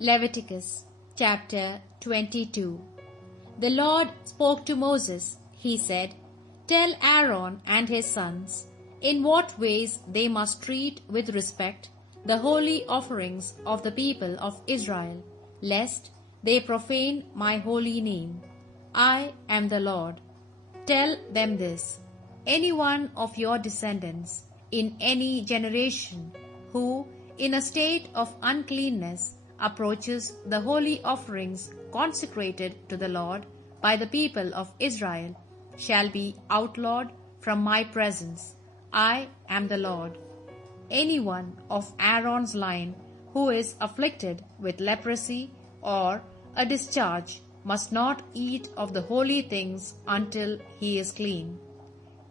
Leviticus chapter 22. The Lord spoke to Moses. He said, "Tell Aaron and his sons in what ways they must treat with respect the holy offerings of the people of Israel, lest they profane my holy name. I am the Lord. Tell them this: any one of your descendants in any generation who, in a state of uncleanness, approaches the holy offerings consecrated to the Lord by the people of Israel, shall be outlawed from my presence. I am the Lord. Anyone of Aaron's line who is afflicted with leprosy or a discharge must not eat of the holy things until he is clean.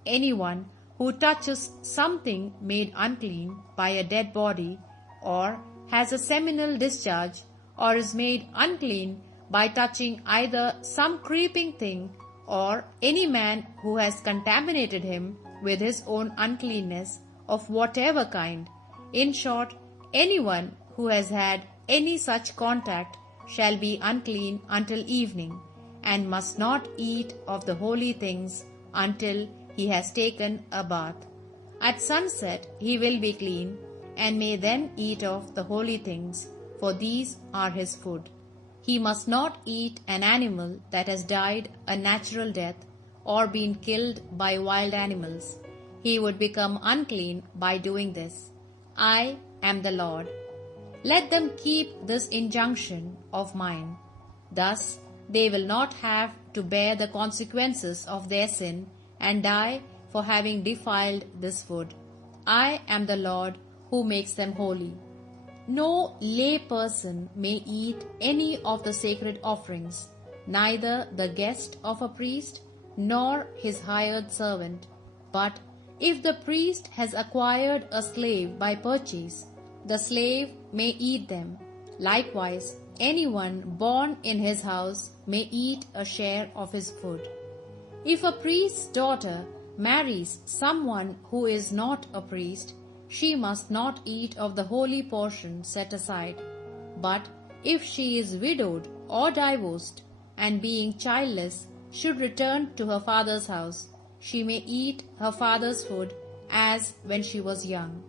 Anyone who touches something made unclean by a dead body, or has a seminal discharge, or is made unclean by touching either some creeping thing, or any man who has contaminated him with his own uncleanness of whatever kind, in short, anyone who has had any such contact shall be unclean until evening, and must not eat of the holy things until he has taken a bath. At sunset he will be clean, and may then eat of the holy things, for these are his food. He must not eat an animal that has died a natural death, or been killed by wild animals. He would become unclean by doing this. I am the Lord. Let them keep this injunction of mine. Thus they will not have to bear the consequences of their sin and die for having defiled this food. I am the Lord who makes them holy. No lay person may eat any of the sacred offerings, neither the guest of a priest nor his hired servant. But if the priest has acquired a slave by purchase, the slave may eat them. Likewise, anyone born in his house may eat a share of his food. If a priest's daughter marries someone who is not a priest, she must not eat of the holy portion set aside. But if she is widowed or divorced, and being childless should return to her father's house, she may eat her father's food as when she was young.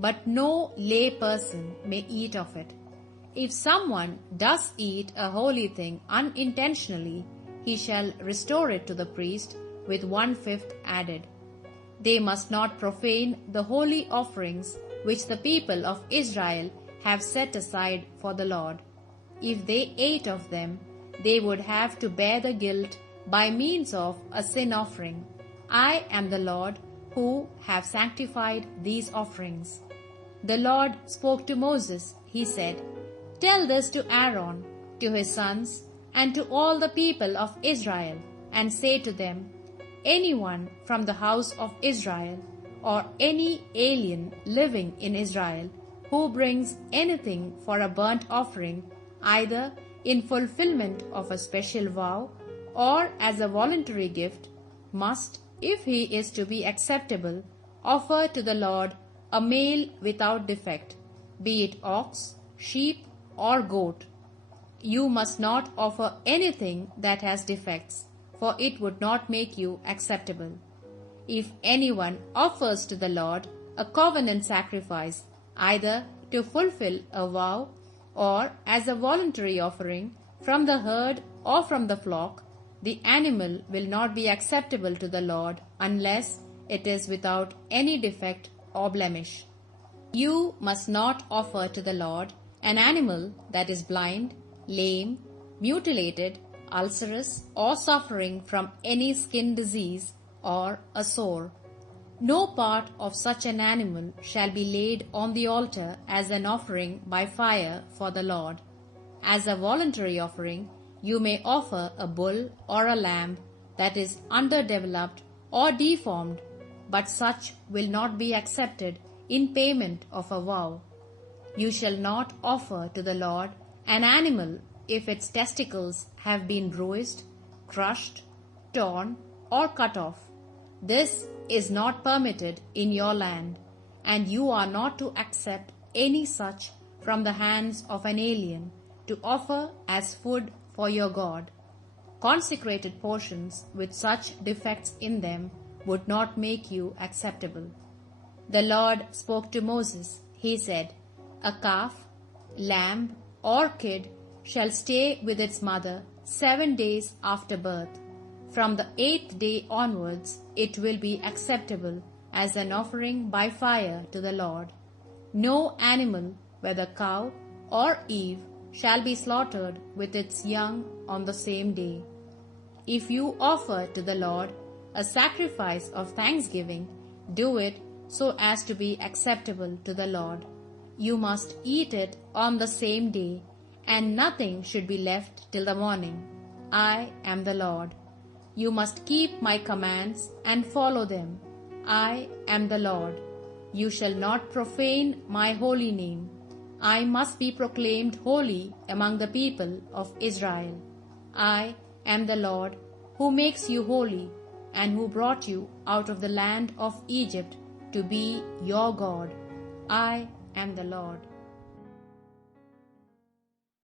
But no lay person may eat of it. If someone does eat a holy thing unintentionally, he shall restore it to the priest with 1/5 added. They must not profane the holy offerings which the people of Israel have set aside for the Lord. If they ate of them, they would have to bear the guilt by means of a sin offering. I am the Lord who have sanctified these offerings. The Lord spoke to Moses. He said, "Tell this to Aaron, to his sons, and to all the people of Israel, and say to them, anyone from the house of Israel, or any alien living in Israel, who brings anything for a burnt offering, either in fulfillment of a special vow or as a voluntary gift, must, if he is to be acceptable, offer to the Lord a male without defect, be it ox, sheep, or goat. You must not offer anything that has defects, for it would not make you acceptable. If anyone offers to the Lord a covenant sacrifice, either to fulfill a vow or as a voluntary offering from the herd or from the flock, the animal will not be acceptable to the Lord unless it is without any defect or blemish. You must not offer to the Lord an animal that is blind, lame, mutilated, ulcerous, or suffering from any skin disease or a sore. No part of such an animal shall be laid on the altar as an offering by fire for the Lord. As a voluntary offering, you may offer a bull or a lamb that is underdeveloped or deformed, but such will not be accepted in payment of a vow. You shall not offer to the Lord an animal if its testicles have been bruised, crushed, torn, or cut off. This is not permitted in your land, and you are not to accept any such from the hands of an alien, to offer as food for your God. Consecrated portions with such defects in them would not make you acceptable. The Lord spoke to Moses. He said, "A calf, lamb, or kid shall stay with its mother 7 days after birth. From the 8th day onwards it will be acceptable as an offering by fire to the Lord. No animal, whether cow or ewe, shall be slaughtered with its young on the same day. If you offer to the Lord a sacrifice of thanksgiving, do it so as to be acceptable to the Lord. You must eat it on the same day, and nothing should be left till the morning. I am the Lord. You must keep my commands and follow them. I am the Lord. You shall not profane my holy name. I must be proclaimed holy among the people of Israel. I am the Lord, who makes you holy, and who brought you out of the land of Egypt to be your God. I am the Lord."